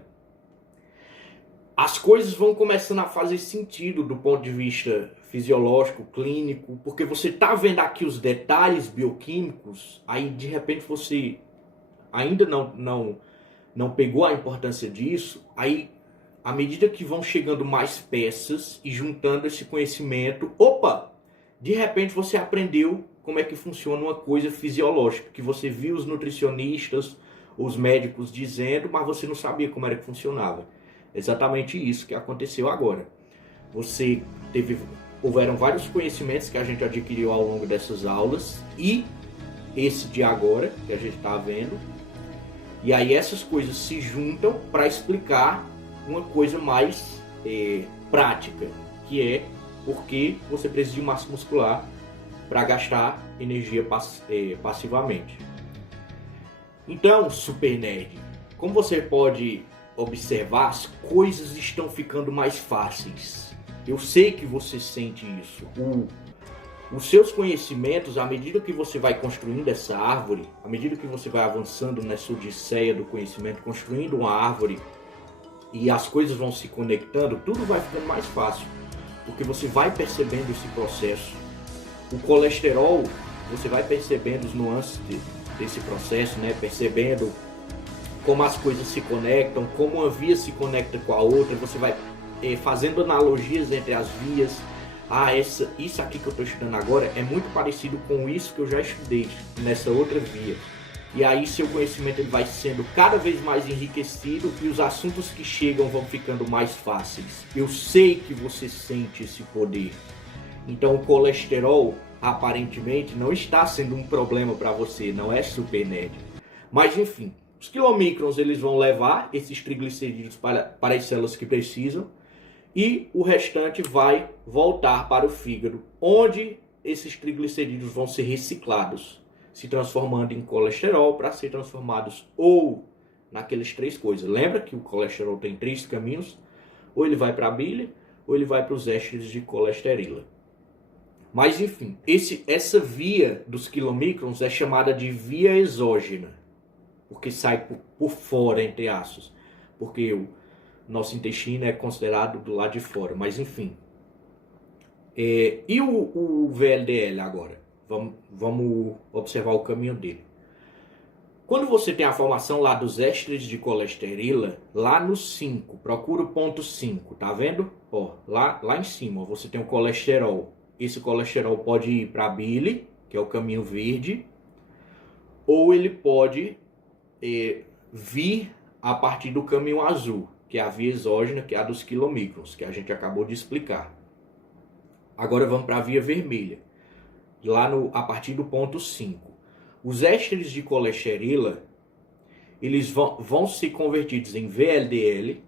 as coisas vão começando a fazer sentido do ponto de vista fisiológico, clínico, porque você está vendo aqui os detalhes bioquímicos, aí de repente você ainda não pegou a importância disso, aí à medida que vão chegando mais peças e juntando esse conhecimento, opa, de repente você aprendeu como é que funciona uma coisa fisiológica, que você viu os nutricionistas, os médicos dizendo, mas você não sabia como era que funcionava. Exatamente isso que aconteceu agora. Houveram vários conhecimentos que a gente adquiriu ao longo dessas aulas e esse de agora, que a gente está vendo. E aí essas coisas se juntam para explicar uma coisa mais prática, que é porque você precisa de massa muscular para gastar energia passivamente. Então, Super Nerd, como você pode observar, as coisas estão ficando mais fáceis. Eu sei que você sente isso. Os seus conhecimentos, à medida que você vai construindo essa árvore, à medida que você vai avançando nessa odisseia do conhecimento, construindo uma árvore e as coisas vão se conectando, tudo vai ficando mais fácil, porque você vai percebendo esse processo. O colesterol, você vai percebendo os nuances desse processo, né? Percebendo como as coisas se conectam, como uma via se conecta com a outra, você vai fazendo analogias entre as vias. Isso aqui que eu estou estudando agora é muito parecido com isso que eu já estudei nessa outra via. E aí seu conhecimento ele vai sendo cada vez mais enriquecido e os assuntos que chegam vão ficando mais fáceis. Eu sei que você sente esse poder. Então o colesterol aparentemente não está sendo um problema para você, não é, Super Nerd. Mas enfim, os quilomicrons eles vão levar esses triglicerídeos para as células que precisam e o restante vai voltar para o fígado, onde esses triglicerídeos vão ser reciclados, se transformando em colesterol para ser transformados ou naqueles três coisas. Lembra que o colesterol tem três caminhos? Ou ele vai para a bile, ou ele vai para os ésteres de colesterila. Mas enfim, essa via dos quilomicrons é chamada de via exógena, porque sai por fora, entre aspas, porque o nosso intestino é considerado do lado de fora, mas enfim. E o VLDL agora? Vamos observar o caminho dele. Quando você tem a formação lá dos ésteres de colesterila, lá no 5, procura o ponto 5, tá vendo? Ó, lá em cima, você tem o colesterol. Esse colesterol pode ir para a bile, que é o caminho verde, ou ele pode vir a partir do caminho azul, que é a via exógena, que é a dos quilomicrons, que a gente acabou de explicar. Agora vamos para a via vermelha, lá a partir do ponto 5. Os ésteres de colesterila, eles vão ser convertidos em VLDL,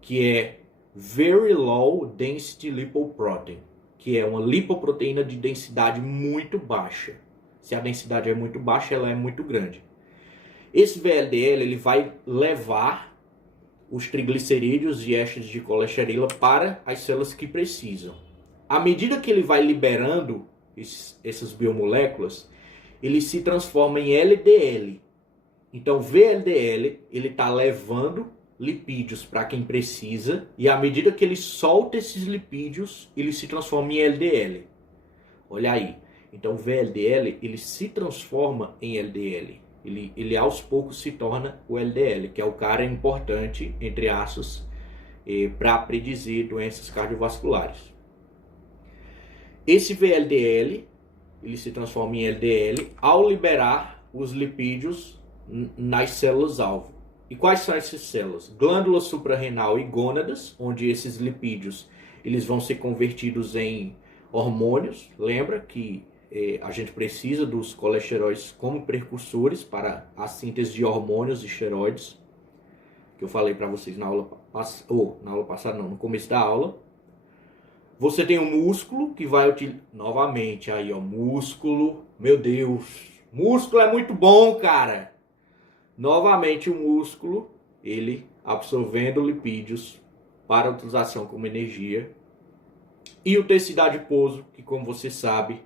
que é Very Low Density Lipoprotein, que é uma lipoproteína de densidade muito baixa. Se a densidade é muito baixa, ela é muito grande. Esse VLDL ele vai levar os triglicerídeos e ésteres de colesterila para as células que precisam. À medida que ele vai liberando essas biomoléculas, ele se transforma em LDL. Então, VLDL ele está levando lipídios para quem precisa, e à medida que ele solta esses lipídios, ele se transforma em LDL. Olha aí. Então, o VLDL ele se transforma em LDL. Ele aos poucos se torna o LDL, que é o cara importante, entre aspas, para predizer doenças cardiovasculares. Esse VLDL ele se transforma em LDL ao liberar os lipídios nas células-alvo. E quais são essas células? Glândula suprarrenal e gônadas, onde esses lipídios eles vão ser convertidos em hormônios. Lembra que a gente precisa dos colesteróis como precursores para a síntese de hormônios e esteroides, que eu falei para vocês na aula passada, não, no começo da aula. Você tem o músculo que vai utilizar, novamente aí, ó, músculo, meu Deus, músculo é muito bom, cara. Novamente o músculo, ele absorvendo lipídios para utilização como energia. E o tecido adiposo, que como você sabe,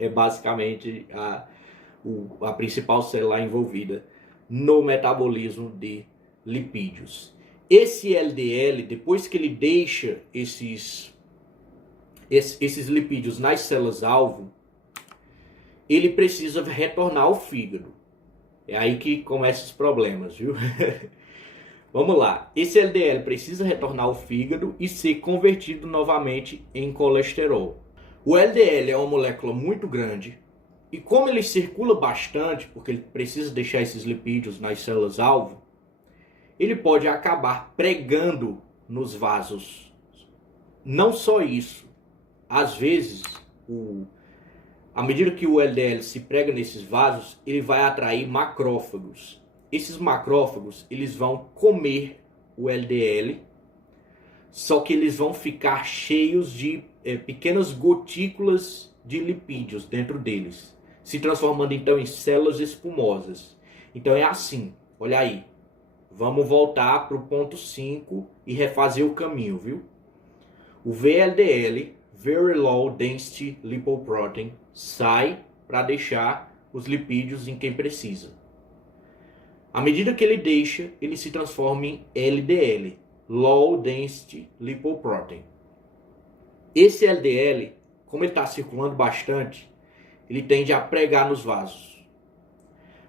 é basicamente a principal célula envolvida no metabolismo de lipídios. Esse LDL, depois que ele deixa esses lipídios nas células-alvo, ele precisa retornar ao fígado. É aí que começam os problemas, viu? Vamos lá. Esse LDL precisa retornar ao fígado e ser convertido novamente em colesterol. O LDL é uma molécula muito grande e como ele circula bastante, porque ele precisa deixar esses lipídios nas células-alvo, ele pode acabar pregando nos vasos. Não só isso, às vezes, à medida que o LDL se prega nesses vasos, ele vai atrair macrófagos. Esses macrófagos, eles vão comer o LDL, só que eles vão ficar cheios de pequenas gotículas de lipídios dentro deles, se transformando então em células espumosas. Então é assim, olha aí, vamos voltar para o ponto 5 e refazer o caminho, viu? O VLDL, Very Low Density Lipoprotein, sai para deixar os lipídios em quem precisa. À medida que ele deixa, ele se transforma em LDL, Low Density Lipoprotein. Esse LDL, como ele está circulando bastante, ele tende a pregar nos vasos.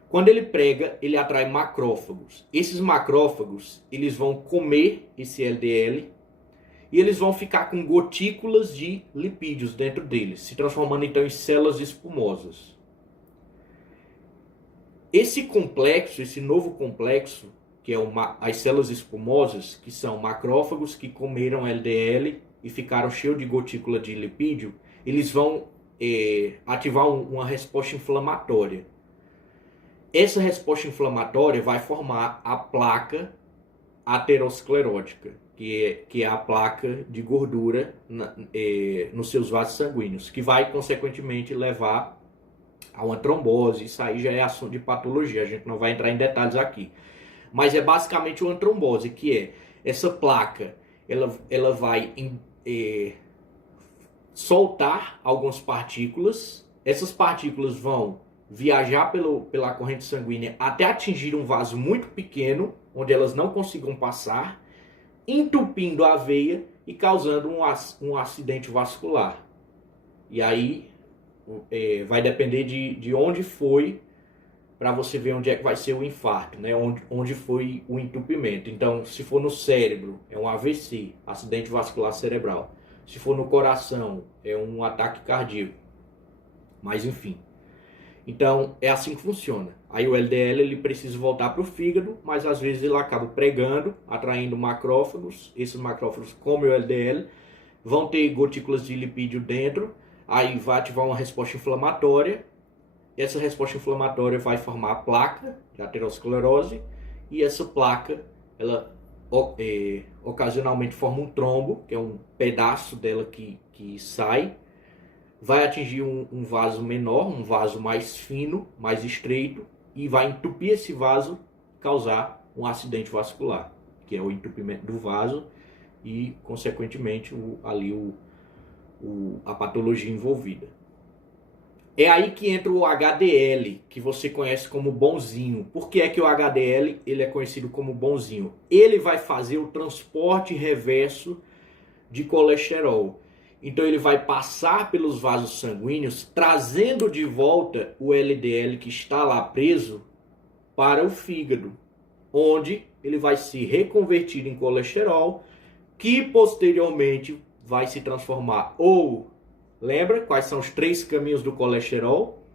Quando ele prega, ele atrai macrófagos. Esses macrófagos, eles vão comer esse LDL e eles vão ficar com gotículas de lipídios dentro deles, se transformando então em células espumosas. Esse complexo, esse novo complexo, que é as células espumosas, que são macrófagos que comeram LDL e ficaram cheios de gotícula de lipídio, eles vão ativar uma resposta inflamatória. Essa resposta inflamatória vai formar a placa aterosclerótica, que é a placa de gordura nos seus vasos sanguíneos, que vai, consequentemente, levar a uma trombose. Isso aí já é assunto de patologia, a gente não vai entrar em detalhes aqui. Mas é basicamente uma trombose, que é essa placa, ela vai soltar algumas partículas, essas partículas vão viajar pela corrente sanguínea até atingir um vaso muito pequeno, onde elas não consigam passar, entupindo a veia e causando um acidente vascular. E aí vai depender de onde foi, para você ver onde é que vai ser o infarto, né? Onde foi o entupimento. Então, se for no cérebro, é um AVC, acidente vascular cerebral. Se for no coração, é um ataque cardíaco. Mas enfim. Então, é assim que funciona. Aí o LDL ele precisa voltar para o fígado, mas às vezes ele acaba pregando, atraindo macrófagos. Esses macrófagos comem o LDL, vão ter gotículas de lipídio dentro, aí vai ativar uma resposta inflamatória. Essa resposta inflamatória vai formar a placa de aterosclerose, e essa placa, ela ocasionalmente forma um trombo, que é um pedaço dela que sai, vai atingir um vaso menor, um vaso mais fino, mais estreito, e vai entupir esse vaso, causar um acidente vascular, que é o entupimento do vaso e, consequentemente, a patologia envolvida. É aí que entra o HDL, que você conhece como bonzinho. Por que é que o HDL ele é conhecido como bonzinho? Ele vai fazer o transporte reverso de colesterol. Então ele vai passar pelos vasos sanguíneos, trazendo de volta o LDL que está lá preso para o fígado, onde ele vai se reconvertir em colesterol, que posteriormente vai se transformar lembra quais são os 3 caminhos do colesterol?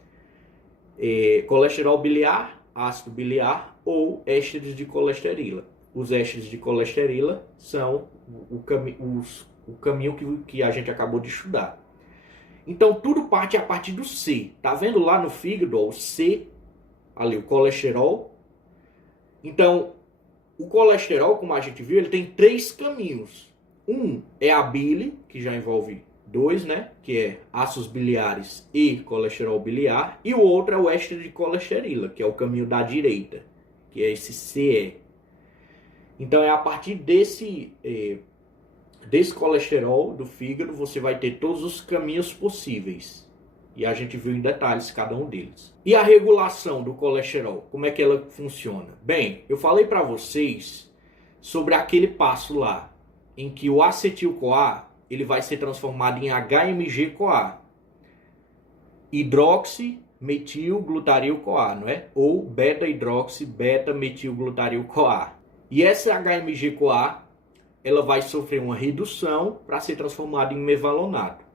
Colesterol biliar, ácido biliar ou ésteres de colesterila. Os ésteres de colesterila são o caminho que a gente acabou de estudar. Então tudo parte a partir do C. Tá vendo lá no fígado, ó, o C, ali o colesterol. Então o colesterol, como a gente viu, ele tem 3 caminhos. Um é a bile, que já envolve 2, né? Que é ácidos biliares e colesterol biliar. E o outro é o éster de colesterila, que é o caminho da direita, que é esse CE. Então é a partir desse colesterol do fígado, você vai ter todos os caminhos possíveis. E a gente viu em detalhes cada um deles. E a regulação do colesterol, como é que ela funciona? Bem, eu falei para vocês sobre aquele passo lá, em que o acetil-CoA ele vai ser transformado em HMG-CoA, hidroximetilglutaril-CoA, não é? Ou beta-hidroxi-beta-metilglutaril-CoA. E essa HMG-CoA ela vai sofrer uma redução para ser transformada em mevalonato.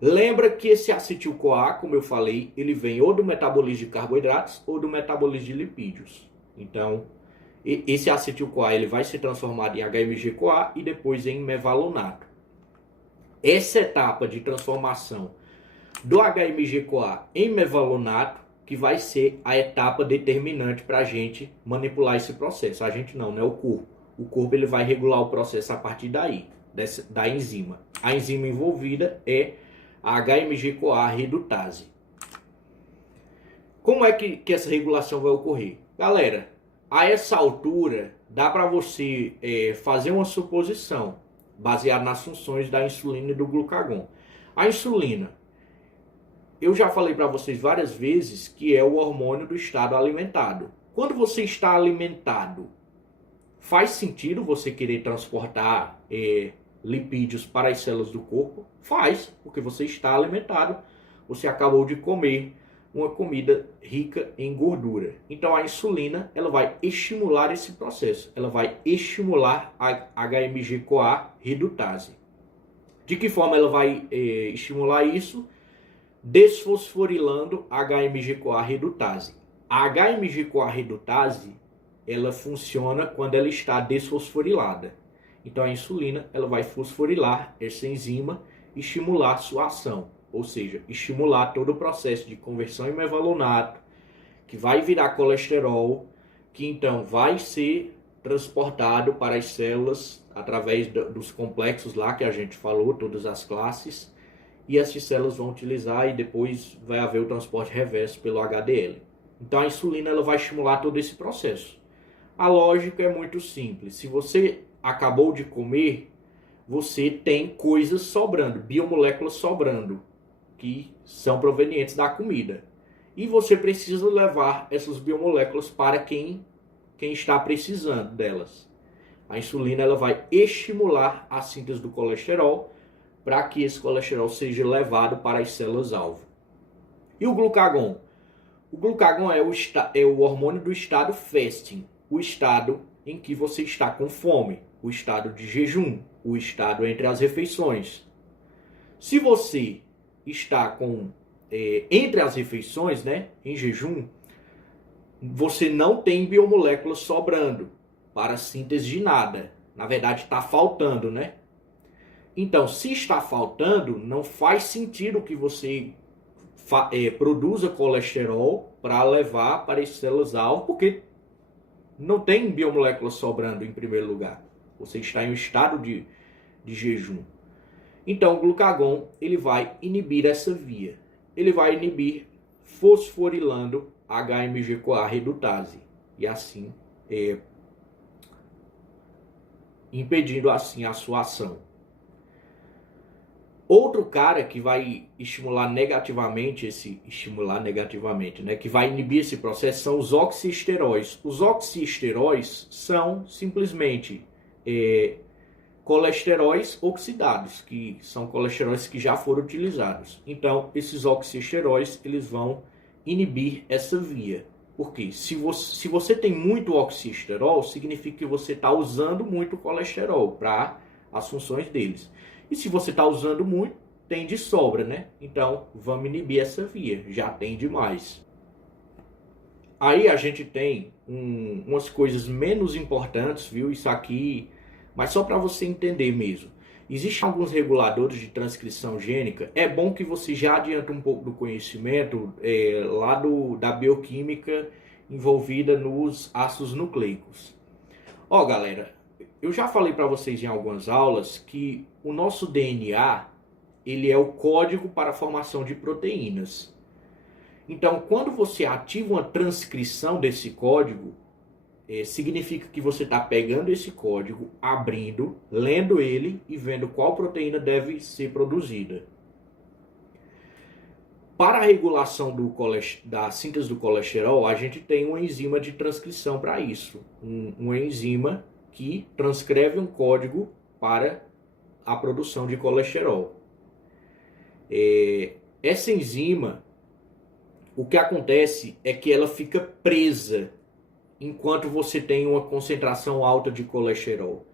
Lembra que esse acetil-CoA, como eu falei, ele vem ou do metabolismo de carboidratos ou do metabolismo de lipídios. Então, esse acetil-CoA ele vai ser transformado em HMG-CoA e depois em mevalonato. Essa etapa de transformação do HMG-CoA em mevalonato que vai ser a etapa determinante para a gente manipular esse processo. A gente não, né? O corpo. O corpo ele vai regular o processo a partir daí, da enzima. A enzima envolvida é a HMG-CoA redutase. Como é que essa regulação vai ocorrer? Galera, a essa altura dá para você fazer uma suposição baseada nas funções da insulina e do glucagon. A insulina, eu já falei para vocês várias vezes que é o hormônio do estado alimentado. Quando você está alimentado, faz sentido você querer transportar lipídios para as células do corpo? Faz, porque você está alimentado, você acabou de comer uma comida rica em gordura. Então a insulina ela vai estimular esse processo, ela vai estimular a HMG-CoA redutase. De que forma ela vai estimular isso? Desfosforilando a HMG-CoA redutase. A HMG-CoA redutase ela funciona quando ela está desfosforilada. Então a insulina ela vai fosforilar essa enzima e estimular sua ação, ou seja, estimular todo o processo de conversão em mevalonato, que vai virar colesterol, que então vai ser transportado para as células através dos complexos lá que a gente falou, todas as classes, e essas células vão utilizar e depois vai haver o transporte reverso pelo HDL. Então a insulina ela vai estimular todo esse processo. A lógica é muito simples. Se você acabou de comer, você tem coisas sobrando, biomoléculas sobrando, que são provenientes da comida. E você precisa levar essas biomoléculas para quem está precisando delas. A insulina ela vai estimular a síntese do colesterol para que esse colesterol seja levado para as células-alvo. E o glucagon? O glucagon é o hormônio do estado fasting, o estado em que você está com fome, o estado de jejum, o estado entre as refeições. Se você está entre as refeições, né, em jejum, você não tem biomoléculas sobrando para síntese de nada. Na verdade, está faltando, né? Então, se está faltando, não faz sentido que você produza colesterol para levar para as células-alvo, porque não tem biomoléculas sobrando em primeiro lugar. Você está em um estado de jejum. Então, o glucagon ele vai inibir essa via. Ele vai inibir fosforilando a HMG-CoA redutase. E assim, impedindo assim a sua ação. Outro cara que vai estimular negativamente, né, que vai inibir esse processo são os oxiesteróis. Os oxiesteróis são simplesmente colesteróis oxidados, que são colesteróis que já foram utilizados. Então, esses oxiesteróis, eles vão inibir essa via. Porque se você tem muito oxiesterol, significa que você está usando muito colesterol para as funções deles. E se você está usando muito, tem de sobra, né? Então, vamos inibir essa via. Já tem demais. Aí a gente tem umas coisas menos importantes, viu? Isso aqui, mas só para você entender mesmo. Existem alguns reguladores de transcrição gênica. É bom que você já adianta um pouco do conhecimento lá da bioquímica envolvida nos ácidos nucleicos. Ó, galera, eu já falei para vocês em algumas aulas que o nosso DNA ele é o código para a formação de proteínas. Então, quando você ativa uma transcrição desse código, significa que você está pegando esse código, abrindo, lendo ele e vendo qual proteína deve ser produzida. Para a regulação da síntese do colesterol, a gente tem uma enzima de transcrição para isso. Uma enzima que transcreve um código para a produção de colesterol. Essa enzima, o que acontece é que ela fica presa enquanto você tem uma concentração alta de colesterol.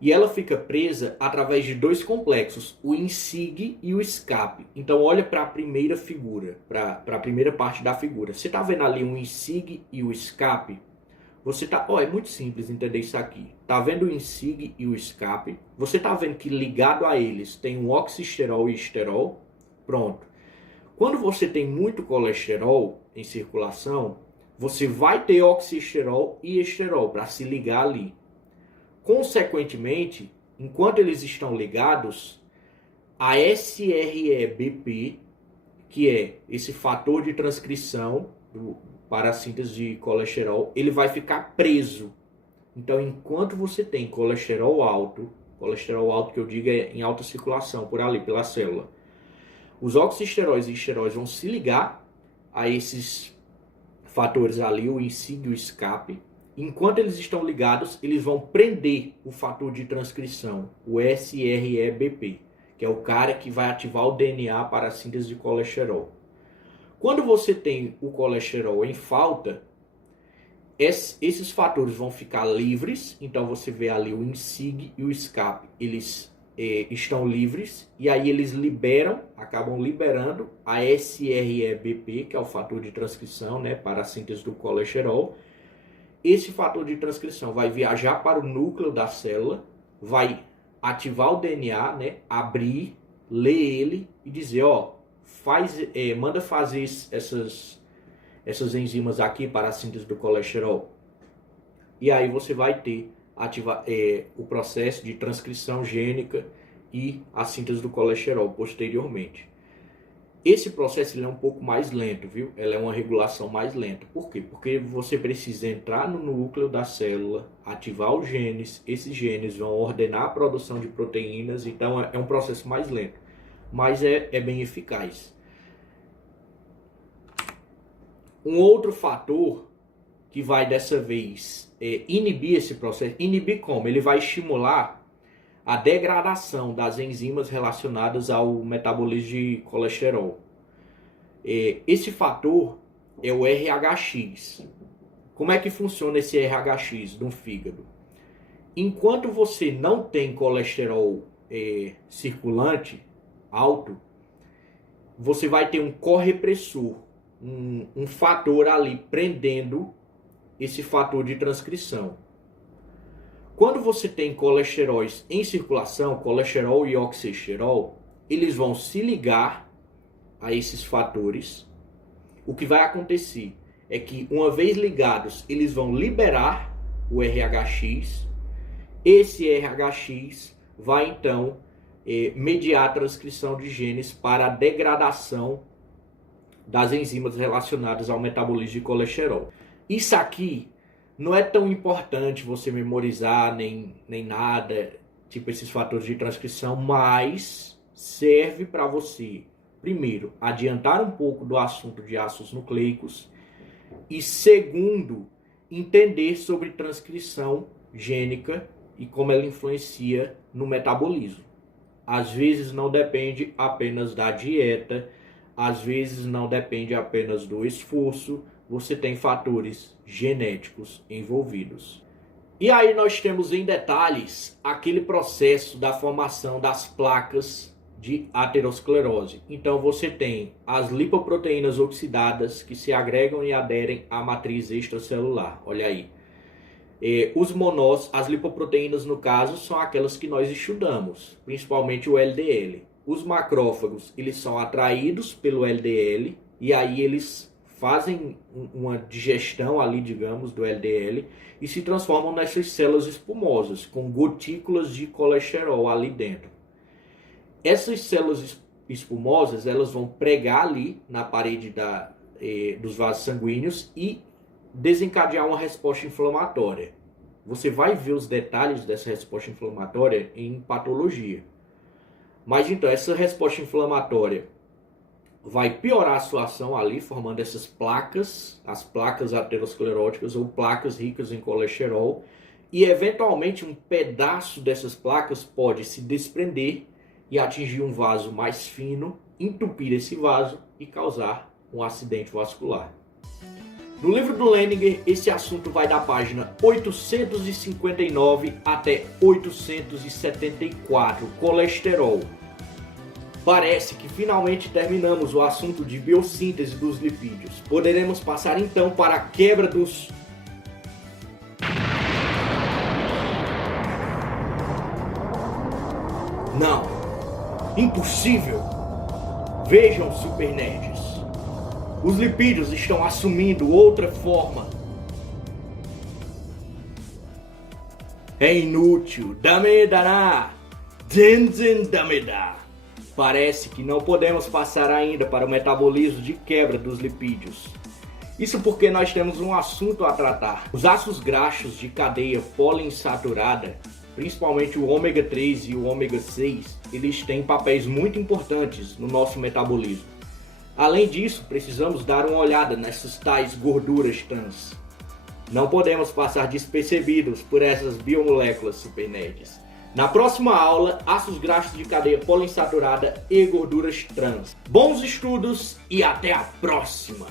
E ela fica presa através de dois complexos, o INSIG e o escape. Então olha para a primeira figura, para a primeira parte da figura. Você está vendo ali o INSIG e o escape? Você tá, é muito simples entender isso aqui. Tá vendo o INSIG e o escape? Você tá vendo que ligado a eles tem um oxisterol e esterol? Pronto. Quando você tem muito colesterol em circulação, você vai ter oxisterol e esterol para se ligar ali. Consequentemente, enquanto eles estão ligados, a SREBP, que é esse fator de transcrição para a síntese de colesterol, ele vai ficar preso. Então, enquanto você tem colesterol alto que eu digo é em alta circulação, por ali, pela célula, os oxisteróis e esteróis vão se ligar a esses fatores ali, o INSIG e o escape. Enquanto eles estão ligados, eles vão prender o fator de transcrição, o SREBP, que é o cara que vai ativar o DNA para a síntese de colesterol. Quando você tem o colesterol em falta, esses fatores vão ficar livres. Então você vê ali o INSIG e o escape, eles estão livres, e aí eles acabam liberando a SREBP, que é o fator de transcrição, né, para a síntese do colesterol. Esse fator de transcrição vai viajar para o núcleo da célula, vai ativar o DNA, né, abrir, ler ele e dizer, manda fazer essas enzimas aqui para a síntese do colesterol. E aí você vai ter o processo de transcrição gênica e a síntese do colesterol posteriormente. Esse processo ele é um pouco mais lento, viu? Ela é uma regulação mais lenta. Por quê? Porque você precisa entrar no núcleo da célula, ativar os genes, esses genes vão ordenar a produção de proteínas, então é um processo mais lento, mas é bem eficaz. Um outro fator que vai dessa vez inibir esse processo, inibir como? Ele vai estimular a degradação das enzimas relacionadas ao metabolismo de colesterol. Esse fator é o RHX. Como é que funciona esse RHX no fígado? Enquanto você não tem colesterol circulante alto, você vai ter um correpressor, um fator ali prendendo esse fator de transcrição. Quando você tem colesteróis em circulação, colesterol e oxisterol, eles vão se ligar a esses fatores. O que vai acontecer é que, uma vez ligados, eles vão liberar o RHX. Esse RHX vai, então, mediar a transcrição de genes para a degradação das enzimas relacionadas ao metabolismo de colesterol. Isso aqui não é tão importante você memorizar nem nada, tipo esses fatores de transcrição, mas serve para você, primeiro, adiantar um pouco do assunto de ácidos nucleicos e, segundo, entender sobre transcrição gênica e como ela influencia no metabolismo. Às vezes não depende apenas da dieta, às vezes não depende apenas do esforço, você tem fatores genéticos envolvidos. E aí nós temos em detalhes aquele processo da formação das placas de aterosclerose. Então você tem as lipoproteínas oxidadas que se agregam e aderem à matriz extracelular. Olha aí. As lipoproteínas no caso são aquelas que nós estudamos, principalmente o LDL. Os macrófagos, eles são atraídos pelo LDL e aí eles fazem uma digestão ali, digamos, do LDL e se transformam nessas células espumosas, com gotículas de colesterol ali dentro. Essas células espumosas, elas vão pregar ali na parede dos vasos sanguíneos e desencadear uma resposta inflamatória. Você vai ver os detalhes dessa resposta inflamatória em patologia. Mas então, essa resposta inflamatória vai piorar a situação ali, formando essas placas, as placas ateroscleróticas ou placas ricas em colesterol, e eventualmente um pedaço dessas placas pode se desprender e atingir um vaso mais fino, entupir esse vaso e causar um acidente vascular. No livro do Leninger, esse assunto vai da página 859 até 874, colesterol. Parece que finalmente terminamos o assunto de biossíntese dos lipídios. Poderemos passar então para a quebra dos... Não! Impossível! Vejam, super nerds. Os lipídios estão assumindo outra forma. É inútil. Damedara! Zenzen dameda! Parece que não podemos passar ainda para o metabolismo de quebra dos lipídios. Isso porque nós temos um assunto a tratar. Os ácidos graxos de cadeia poliinsaturada, principalmente o ômega 3 e o ômega 6, eles têm papéis muito importantes no nosso metabolismo. Além disso, precisamos dar uma olhada nessas tais gorduras trans. Não podemos passar despercebidos por essas biomoléculas super nerds. Na próxima aula, ácidos graxos de cadeia poliinsaturada e gorduras trans. Bons estudos e até a próxima!